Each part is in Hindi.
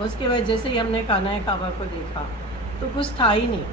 उसके बाद जैसे ही हमने खाना काबा को देखा तो कुछ था ही नहीं,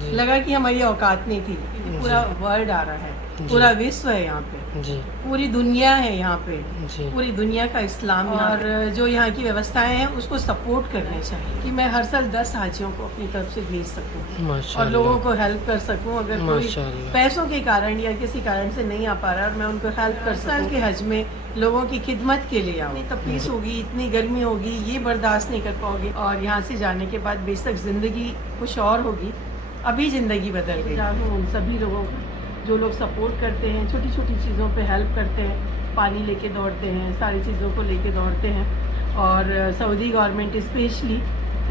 जी लगा कि हमारी औकात नहीं थी, क्योंकि पूरा वर्ल्ड आ रहा है, जी पूरा विश्व है यहाँ पे, जी पूरी दुनिया है यहाँ पे, जी पूरी दुनिया का इस्लाम और जो यहाँ की व्यवस्थाएं हैं उसको सपोर्ट करने चाहिए कि मैं हर साल 10 हाजियों को अपनी तरफ से भेज सकूँ और माशाल्लाह लोगों को हेल्प कर सकूँ। अगर कोई माशाल्लाह पैसों के कारण या किसी कारण से नहीं आ पा रहा है और मैं उनको हेल्प कर साल के हज में लोगों की खिदमत के लिए आऊँ। इतनी तकलीफ होगी, इतनी गर्मी होगी, ये बर्दाश्त नहीं कर पाओगे और यहाँ से जाने के बाद बेशक ज़िंदगी कुछ और होगी। अभी ज़िंदगी बदल गई। उन सभी लोगों को जो लोग सपोर्ट करते हैं, छोटी छोटी चीज़ों पे हेल्प करते हैं, पानी लेके दौड़ते हैं, सारी चीज़ों को लेके दौड़ते हैं और सऊदी गवर्नमेंट स्पेशली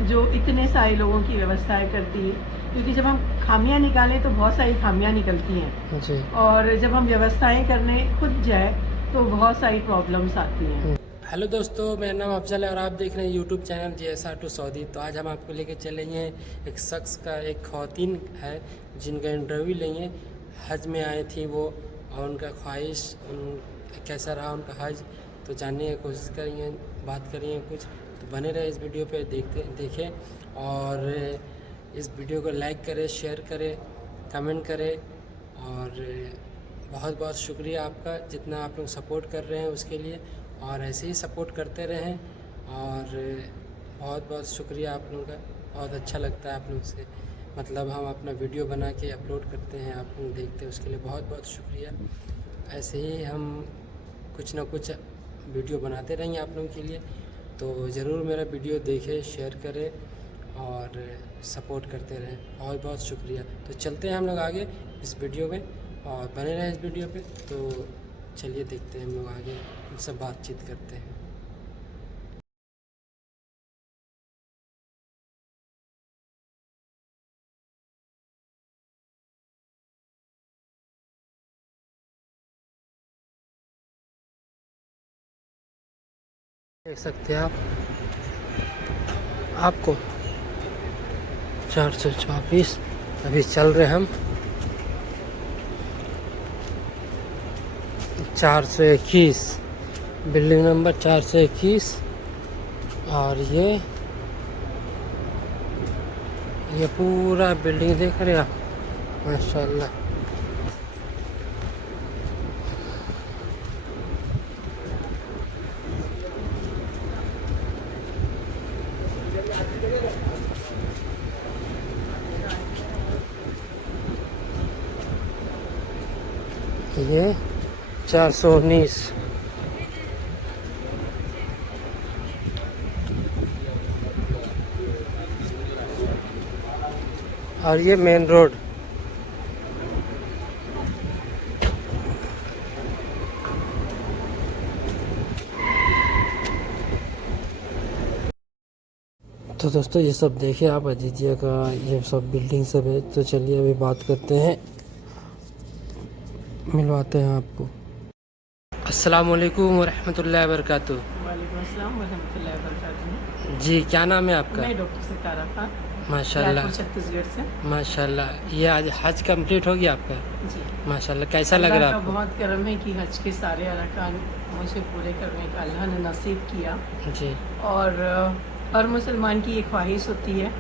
जो इतने सारे लोगों की व्यवस्थाएं करती है, क्योंकि जब हम खामियां निकालें तो बहुत सारी खामियां निकलती हैं जी और जब हम व्यवस्थाएं करने खुद जाए तो बहुत सारी प्रॉब्लम्स आती हैं। हेलो दोस्तों, मेरा नाम अफजल है और आप देख रहे हैं YouTube channel JSR to Saudi. तो आज हम आपको लेके चले हैं एक शख्स का, एक ख़वातीन है जिनका इंटरव्यू लेंगे। हज में आई थी वो और उनका ख्वाहिश कैसा रहा उनका हज, तो जानने की कोशिश करेंगे, बात करेंगे कुछ। तो बने रहे इस वीडियो पे, देखें और इस वीडियो को लाइक करें, शेयर करें, कमेंट करें और बहुत बहुत शुक्रिया आपका जितना आप लोग सपोर्ट कर रहे हैं उसके लिए, और ऐसे ही सपोर्ट करते रहें। और बहुत बहुत शुक्रिया आप लोगों का, बहुत अच्छा लगता है आप लोग से, मतलब हम अपना वीडियो बना के अपलोड करते हैं, आप लोग देखते हैं, उसके लिए बहुत बहुत शुक्रिया। ऐसे ही हम कुछ ना कुछ वीडियो बनाते रहेंगे आप लोगों के लिए, तो ज़रूर मेरा वीडियो देखें, शेयर करें और सपोर्ट करते रहें। बहुत बहुत शुक्रिया। तो चलते हैं हम लोग आगे इस वीडियो में और बने रहें इस वीडियो पे। तो चलिए देखते हैं हम लोग आगे, उनसे बातचीत करते हैं। देख सकते हैं आप, आपको 424 अभी चल रहे हम 421 बिल्डिंग नंबर 421 और ये पूरा बिल्डिंग देख रहे हैं आप, माशाल्लाह। ये 419 और ये मेन रोड। तो दोस्तों ये सब देखिए आप, अजीजिया का ये सब बिल्डिंग सब है। तो चलिए अभी बात करते हैं, मिलवाते हैं आपको। अस्सलाम वालेकुम वरहमतुल्लाहि वबरकातुहू। वालेकुम अस्सलाम वरहमतुल्लाहि वबरकातुहू। जी, क्या नाम है आपका? मैं डॉक्टर सितारा खान, माशाल्लाह छत्तीसगढ़ से। माशाल्लाह। ये आज हज कंप्लीट हो गया आपका? जी, माशाल्लाह। कैसा लग रहा है आपको? बहुत करम है कि हज के सारे अरकान मुझे पूरे करने का अल्लाह ने नसीब किया। जी और हर मुसलमान की ये ख्वाहिश होती है,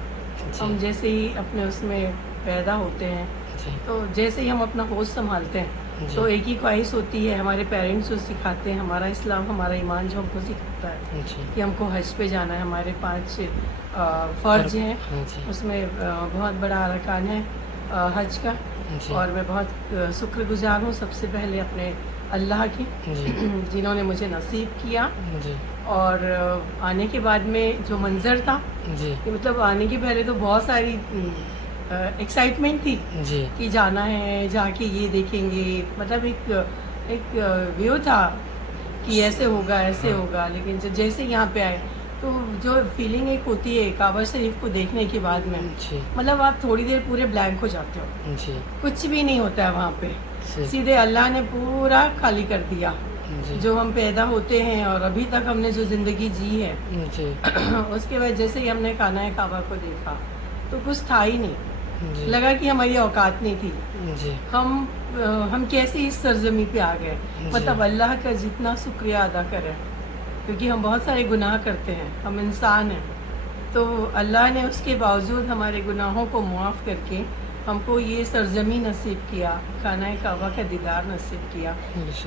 हम जैसे ही अपने उसमें पैदा होते हैं जी तो जैसे ही हम अपना होश संभालते हैं जी तो एक ही ख्वाहिश होती है, हमारे पेरेंट्स जो सिखाते हैं, हमारा इस्लाम, हमारा ईमान जो हमको सिखाता है जी कि हमको हज पे जाना है। हमारे 5 फ़र्ज हैं, जी उसमें बहुत बड़ा अरकान है हज का। जी और मैं बहुत शुक्रगुजार हूँ सबसे पहले अपने अल्लाह की जी जिन्होंने मुझे नसीब किया। जी और आने के बाद में जो मंज़र था जी कि मतलब आने के पहले तो बहुत सारी एक्साइटमेंट थी जी कि जाना है, जाके ये देखेंगे, मतलब एक व्यू था कि ऐसे होगा ऐसे होगा। लेकिन जैसे यहाँ पे आए तो जो फीलिंग एक होती है काबा शरीफ को देखने के बाद में, जी मतलब आप थोड़ी देर पूरे ब्लैंक हो जाते हो, जी कुछ भी नहीं होता है वहाँ पे, जी सीधे अल्लाह ने पूरा खाली कर दिया। जी जो हम पैदा होते हैं और अभी तक हमने जो ज़िंदगी जी है जी उसके बाद जैसे ही हमने खाना काबा को देखा तो कुछ था ही नहीं, जी लगा कि हमारी औकात नहीं थी, जी हम कैसे इस सरजमी पे आ गए। मतलब अल्लाह का जितना शुक्रिया अदा करें, क्योंकि हम बहुत सारे गुनाह करते हैं, हम इंसान हैं, तो अल्लाह ने उसके बावजूद हमारे गुनाहों को मुआफ़ करके हमको ये सरजमी नसीब किया, खाना काबा का दीदार नसीब किया।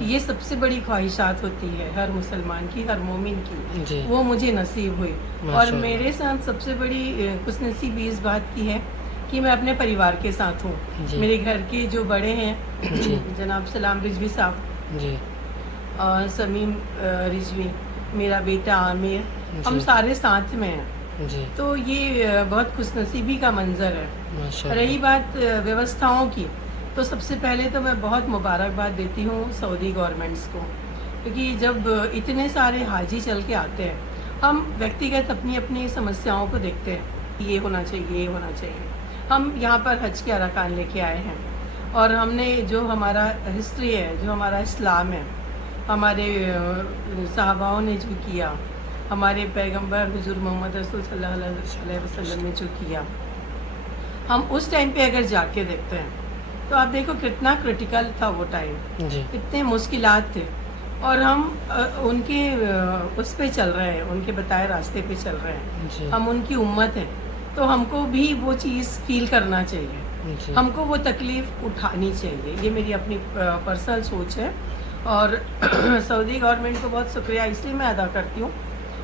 ये सबसे बड़ी ख्वाहिशात होती है हर मुसलमान की, हर मोमिन की, जी। वो मुझे नसीब हुई। और माशाअल्लाह। मेरे साथ सबसे बड़ी खुशनसीबी इस बात की है कि मैं अपने परिवार के साथ हूँ। जी। मेरे घर के जो बड़े हैं जी। जनाब सलाम रिजवी साहब जी। और समीम रिजवी, मेरा बेटा आमिर, हम जी। सारे साथ में हैं। जी। तो ये बहुत खुशनसीबी का मंजर है। माशाअल्लाह। रही बात व्यवस्थाओं की, तो सबसे पहले तो मैं बहुत मुबारकबाद देती हूँ सऊदी गवर्नमेंट्स को, क्योंकि जब इतने सारे हाजी चल के आते हैं, हम व्यक्तिगत अपनी अपनी समस्याओं को देखते हैं, ये होना चाहिए, ये होना चाहिए। हम यहाँ पर हज के अरकान लेके आए हैं और हमने जो हमारा हिस्ट्री है, जो हमारा इस्लाम है, हमारे सहाबाओं ने जो किया, हमारे पैगंबर हुजूर मोहम्मद रसूल सल्लल्लाहु अलैहि वसल्लम ने जो किया, हम उस टाइम पे अगर जाके देखते हैं तो आप देखो कितना क्रिटिकल था वो टाइम, जी। कितने मुश्किलात थे और हम उनके उस पे चल रहे हैं, उनके बताए रास्ते पे चल रहे हैं। जी। हम उनकी उम्मत हैं, तो हमको भी वो चीज़ फील करना चाहिए, जी। हमको वो तकलीफ़ उठानी चाहिए। ये मेरी अपनी पर्सनल सोच है और सऊदी गवर्नमेंट को बहुत शुक्रिया इसलिए मैं अदा करती हूँ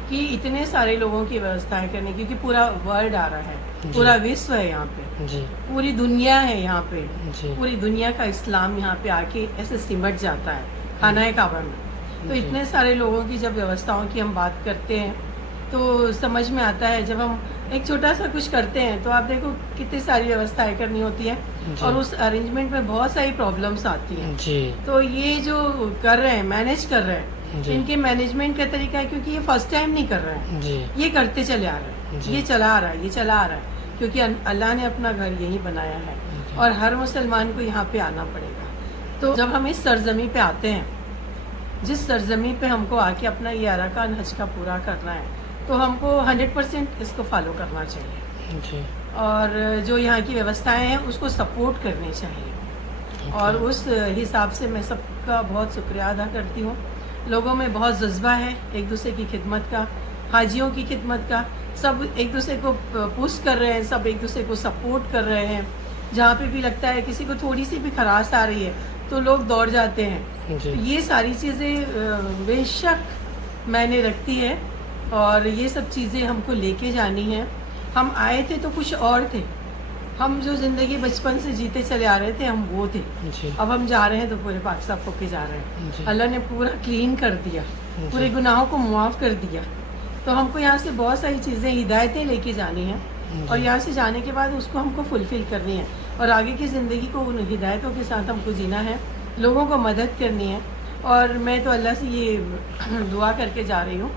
कि इतने सारे लोगों की व्यवस्थाएं करने, क्योंकि पूरा वर्ल्ड आ रहा है, जी। पूरा विश्व है यहाँ पे, जी। पूरी दुनिया है यहाँ पे, जी। पूरी दुनिया का इस्लाम यहाँ पे आके ऐसे सिमट जाता है खाना काबा में। तो जी। इतने सारे लोगों की जब व्यवस्थाओं की हम बात करते हैं तो समझ में आता है, जब हम एक छोटा सा कुछ करते हैं तो आप देखो कितनी सारी व्यवस्थाएं करनी होती है जी। और उस अरेंजमेंट में बहुत सारी प्रॉब्लम्स आती हैं। जी। तो ये जो कर रहे हैं, मैनेज कर रहे हैं, जी। इनके मैनेजमेंट का तरीका है, क्योंकि ये फर्स्ट टाइम नहीं कर रहे हैं, जी। ये करते चले आ रहे हैं, जी। ये चला आ रहा है, ये चला आ रहा है, क्योंकि अल्लाह ने अपना घर यही बनाया है जी। और हर मुसलमान को यहाँ पे आना पड़ेगा। तो जब हम इस सरजमी पे आते हैं, जिस सरजमी पे हमको आके अपना ये अरकान हज का पूरा करना है, तो हमको 100% इसको फॉलो करना चाहिए जी। और जो यहाँ की व्यवस्थाएं हैं उसको सपोर्ट करनी चाहिए। और उस हिसाब से मैं सबका बहुत शुक्रिया अदा करती हूँ। लोगों में बहुत जज्बा है एक दूसरे की खिदमत का, हाजियों की खिदमत का, सब एक दूसरे को पुश कर रहे हैं, सब एक दूसरे को सपोर्ट कर रहे हैं। जहाँ पे भी लगता है किसी को थोड़ी सी भी खराश आ रही है तो लोग दौड़ जाते हैं। जी। तो ये सारी चीज़ें बेशक मैंने रखती है और ये सब चीज़ें हमको लेके जानी है। हम आए थे तो कुछ और थे, हम जो ज़िंदगी बचपन से जीते चले आ रहे थे हम वो थे। जी। अब हम जा रहे हैं तो पूरे पाक साफ होके जा रहे हैं। जी। अल्लाह ने पूरा क्लीन कर दिया, जी। पूरे गुनाहों को मुआफ़ कर दिया। तो हमको यहाँ से बहुत सारी चीज़ें, हिदायतें लेके जानी हैं और जी। यहाँ से जाने के बाद उसको हमको फुलफ़िल करनी है और आगे की ज़िंदगी को उन हिदायतों के साथ हमको जीना है, लोगों को मदद करनी है। और मैं तो अल्लाह से ये दुआ करके जा रही हूँ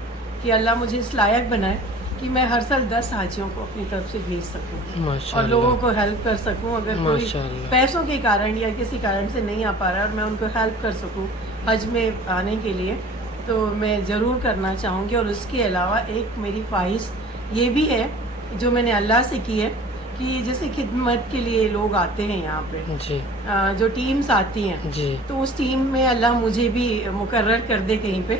कि अल्लाह मुझे इस लायक बनाए कि मैं हर साल 10 हाजियों को अपनी तरफ से भेज सकूँ और माशाअल्लाह। लोगों को हेल्प कर सकूँ। अगर कोई माशाअल्लाह। पैसों के कारण या किसी कारण से नहीं आ पा रहा है और मैं उनको हेल्प कर सकूँ हज में आने के लिए, तो मैं ज़रूर करना चाहूँगी। और उसके अलावा एक मेरी ख्वाहिश ये भी है जो मैंने अल्लाह से की है कि जैसे खिदमत के लिए लोग आते हैं यहाँ पे, जी। जो टीम्स आती हैं, जी। तो उस टीम में अल्लाह मुझे भी मुकर्रर कर दे कहीं पे,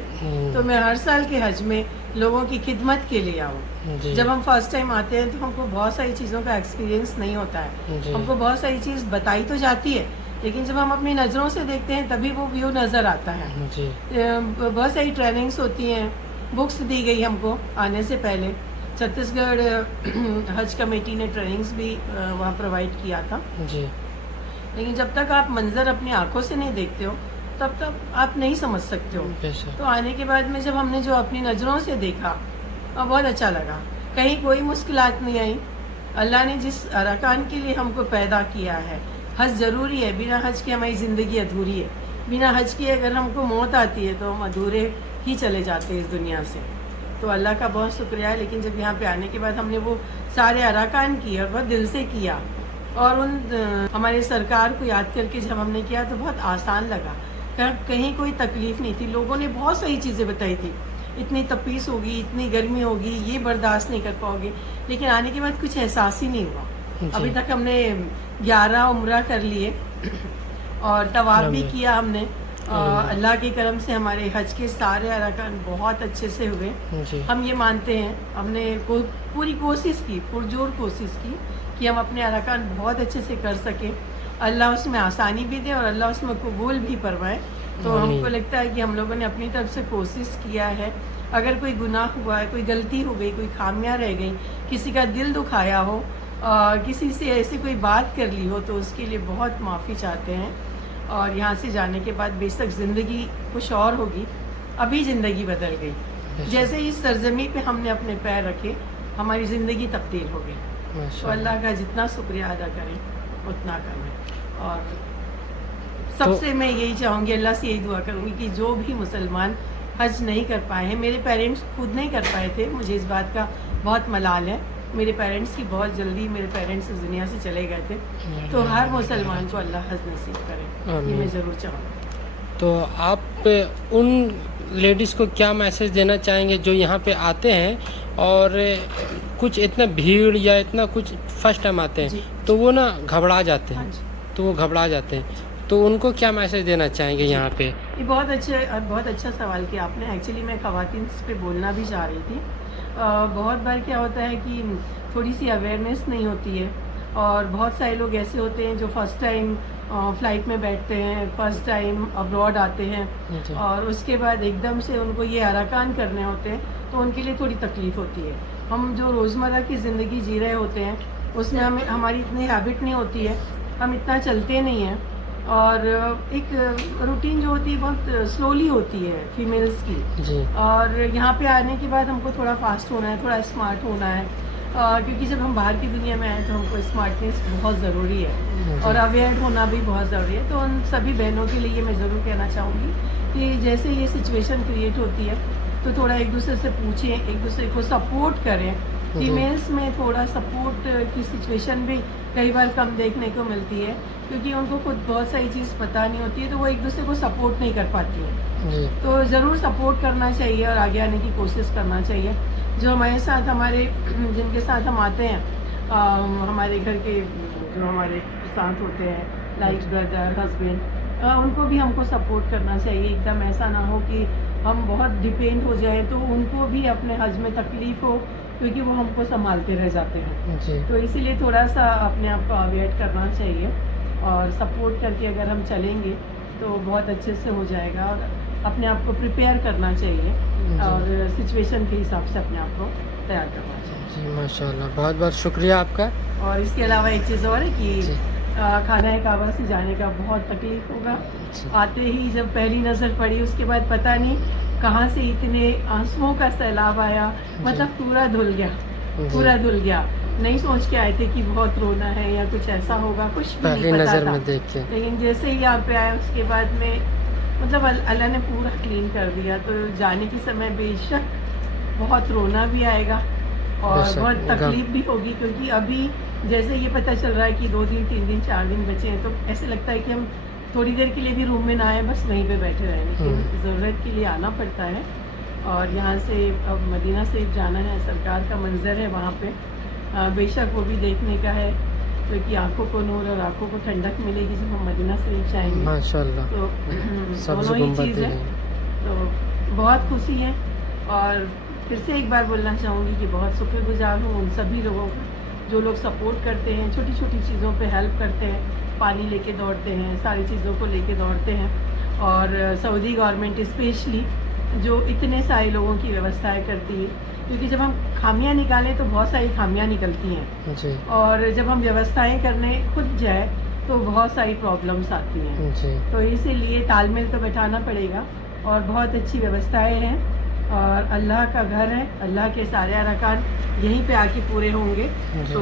तो मैं हर साल के हज में लोगों की खिदमत के लिए आऊँ। जी। जब हम फर्स्ट टाइम आते हैं तो हमको बहुत सारी चीज़ों का एक्सपीरियंस नहीं होता है, जी। हमको बहुत सारी चीज़ बताई तो जाती है, लेकिन जब हम अपनी नज़रों से देखते हैं तभी वो व्यू नज़र आता है। जी। बहुत सारी ट्रेनिंग्स होती हैं, बुक्स दी गई हमको आने से पहले। छत्तीसगढ़ हज कमेटी ने ट्रेनिंग्स भी वहाँ प्रोवाइड किया था, जी। लेकिन जब तक आप मंजर अपनी आंखों से नहीं देखते हो तब तक आप नहीं समझ सकते हो। बेशक। तो आने के बाद में जब हमने जो अपनी नज़रों से देखा बहुत अच्छा लगा, कहीं कोई मुश्किलात नहीं आई। अल्लाह ने जिस अरकान के लिए हमको पैदा किया है, हज ज़रूरी है, बिना हज के हमारी ज़िंदगी अधूरी है। बिना हज के अगर हमको मौत आती है तो हम अधूरे ही चले जाते हैं इस दुनिया से। तो अल्लाह का बहुत शुक्रिया है। लेकिन जब यहाँ पे आने के बाद हमने वो सारे अरकान किए और बहुत दिल से किया और उन हमारे सरकार को याद करके जब हमने किया तो बहुत आसान लगा, कहीं कोई तकलीफ़ नहीं थी। लोगों ने बहुत सारी चीज़ें बताई थी, इतनी तपीस होगी, इतनी गर्मी होगी, ये बर्दाश्त नहीं कर पाओगे, लेकिन आने के बाद कुछ एहसास ही नहीं हुआ। अभी तक हमने 11 उम्रा कर लिए और तवाफ भी किया हमने अल्लाह के करम से हमारे हज के सारे अरकान बहुत अच्छे से हुए। जी। हम ये मानते हैं, हमने पूरी कोशिश की, पुरजोर कोशिश की कि हम अपने अरकान बहुत अच्छे से कर सकें। अल्लाह उसमें आसानी भी दे और अल्लाह उसमें कबूल भी फरमाए। तो हमको लगता है कि हम लोगों ने अपनी तरफ से कोशिश किया है। अगर कोई गुनाह हुआ है, कोई गलती हो गई, कोई खामियां रह गई, किसी का दिल दुखाया हो, किसी से ऐसी कोई बात कर ली हो, तो उसके लिए बहुत माफ़ी चाहते हैं। और यहाँ से जाने के बाद बेशक ज़िंदगी कुछ और होगी। अभी ज़िंदगी बदल गई, जैसे इस सरजमी पे हमने अपने पैर रखे हमारी ज़िंदगी तब्दील हो गई। तो अल्लाह का जितना शुक्रिया अदा करें उतना करें। और सबसे मैं यही चाहूँगी, अल्लाह से यही दुआ करूँगी कि जो भी मुसलमान हज नहीं कर पाए हैं, मेरे पेरेंट्स खुद नहीं कर पाए थे, मुझे इस बात का बहुत मलाल है। मेरे पेरेंट्स की बहुत जल्दी मेरे पेरेंट्स इस दुनिया से चले गए थे। तो हर मुसलमान को अल्लाह हज नसीब करे, ये मैं ज़रूर चाहूँगी। तो आप उन लेडीज़ को क्या मैसेज देना चाहेंगे जो यहाँ पे आते हैं और कुछ इतना भीड़ या इतना कुछ फर्स्ट टाइम आते हैं तो वो ना घबरा जाते हैं, तो वो घबरा जाते हैं, तो उनको क्या मैसेज देना चाहेंगे यहाँ पे? ये बहुत अच्छा सवाल किया आपने। एक्चुअली मैं ख़वातीन पे बोलना भी चाह रही थी। बहुत बार क्या होता है कि थोड़ी सी अवेयरनेस नहीं होती है और बहुत सारे लोग ऐसे होते हैं जो फर्स्ट टाइम फ़्लाइट में बैठते हैं, फर्स्ट टाइम अब्रॉड आते हैं और उसके बाद एकदम से उनको ये अरकान करने होते हैं, तो उनके लिए थोड़ी तकलीफ़ होती है। हम जो रोज़मर्रा की ज़िंदगी जी रहे होते हैं उसमें हमारी इतनी हैबिट नहीं होती है, हम इतना चलते नहीं हैं और एक रूटीन जो होती है बहुत स्लोली होती है फीमेल्स की जी। और यहाँ पे आने के बाद हमको थोड़ा फास्ट होना है, थोड़ा स्मार्ट होना है, क्योंकि जब हम बाहर की दुनिया में आए तो हमको स्मार्टनेस बहुत ज़रूरी है और अवेयर होना भी बहुत ज़रूरी है। तो उन सभी बहनों के लिए मैं ज़रूर कहना चाहूँगी कि जैसे ये सिचुएशन क्रिएट होती है तो थोड़ा एक दूसरे से पूछें, एक दूसरे को सपोर्ट करें। फीमेल्स में थोड़ा सपोर्ट की सिचुएशन भी कई बार कम देखने को मिलती है, क्योंकि उनको खुद बहुत सारी चीज़ पता नहीं होती है, तो वो एक दूसरे को सपोर्ट नहीं कर पाती है। तो ज़रूर सपोर्ट करना चाहिए और आगे आने की कोशिश करना चाहिए। जो हमारे साथ जिनके साथ हम आते हैं, हमारे घर के जो हमारे साथ होते हैं, लाइक ब्रदर, हस्बैंड, उनको भी हमको सपोर्ट करना चाहिए। एकदम ऐसा ना हो कि हम बहुत डिपेंड हो जाएं तो उनको भी अपने हज में तकलीफ़ हो, क्योंकि वो हमको संभालते रह जाते हैं जी। तो इसीलिए थोड़ा सा अपने आप को अवॉइड करना चाहिए और सपोर्ट करके अगर हम चलेंगे तो बहुत अच्छे से हो जाएगा और अपने आप को प्रिपेयर करना चाहिए और सिचुएशन के हिसाब से अपने आप को तैयार करना चाहिए जी। माशाल्लाह, बहुत बहुत शुक्रिया आपका। और इसके अलावा एक चीज़ और है कि खाना काबा से जाने का बहुत तकलीफ होगा। आते ही जब पहली नज़र पड़ी उसके बाद पता नहीं कहाँ से इतने आंसुओं का सैलाब आया, मतलब पूरा धुल गया। नहीं सोच के आए थे कि बहुत रोना है या कुछ ऐसा होगा, कुछ भी पहली नहीं पता नज़र था। में देख के लेकिन जैसे ही यहाँ पे आए उसके बाद में मतलब अल्लाह ने पूरा क्लीन कर दिया। तो जाने के समय बेशक बहुत रोना भी आएगा और बहुत तकलीफ भी होगी, क्योंकि अभी जैसे ये पता चल रहा है कि 2 दिन 3 दिन 4 दिन बचे हैं, तो ऐसे लगता है कि हम थोड़ी देर के लिए भी रूम में ना आए, बस वहीं पे बैठे रहें, लेकिन ज़रूरत के लिए आना पड़ता है। और यहाँ से अब मदीना शरीफ जाना है, सरकार का मंजर है वहाँ पे, बेशक वो भी देखने का है, क्योंकि आँखों को नूर और आँखों को ठंडक मिलेगी जब हम मदीना शरीफ जाएंगे माशाल्लाह। तो दोनों ही चीज़ है, तो बहुत खुशी है। और फिर से एक बार बोलना चाहूँगी कि बहुत शुक्रगुजार हूँ उन सभी लोगों का जो लोग सपोर्ट करते हैं, छोटी छोटी चीज़ों पे हेल्प करते हैं, पानी लेके दौड़ते हैं, सारी चीज़ों को लेके दौड़ते हैं। और सऊदी गवर्नमेंट स्पेशली जो इतने सारे लोगों की व्यवस्थाएं करती है, क्योंकि जब हम खामियां निकालें तो बहुत सारी खामियां निकलती हैं जी। और जब हम व्यवस्थाएं करने खुद जाए तो बहुत सारी प्रॉब्लम्स आती हैं जी। तो इसीलिए तालमेल तो बैठाना पड़ेगा और बहुत अच्छी व्यवस्थाएं हैं और अल्लाह का घर है, अल्लाह के सारे अरकान यहीं पे आके पूरे होंगे। तो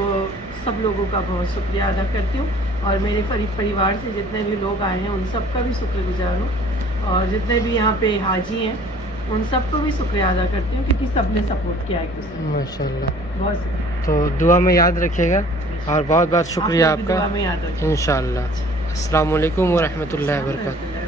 सब लोगों का बहुत शुक्रिया अदा करती हूँ और मेरे परिवार से जितने भी लोग आए हैं उन सब का भी शुक्रगुजार हूँ और जितने भी यहाँ पे हाजी हैं उन सबको भी शुक्रिया अदा करती हूँ, क्योंकि सब ने सपोर्ट किया है माशाल्लाह। बहुत तो दुआ में याद रखिएगा और बहुत बहुत शुक्रिया आपका। दुआ में याद रखिएगा इंशाअल्लाह। अस्सलाम वालेकुम व रहमतुल्लाहि व बरकातहू।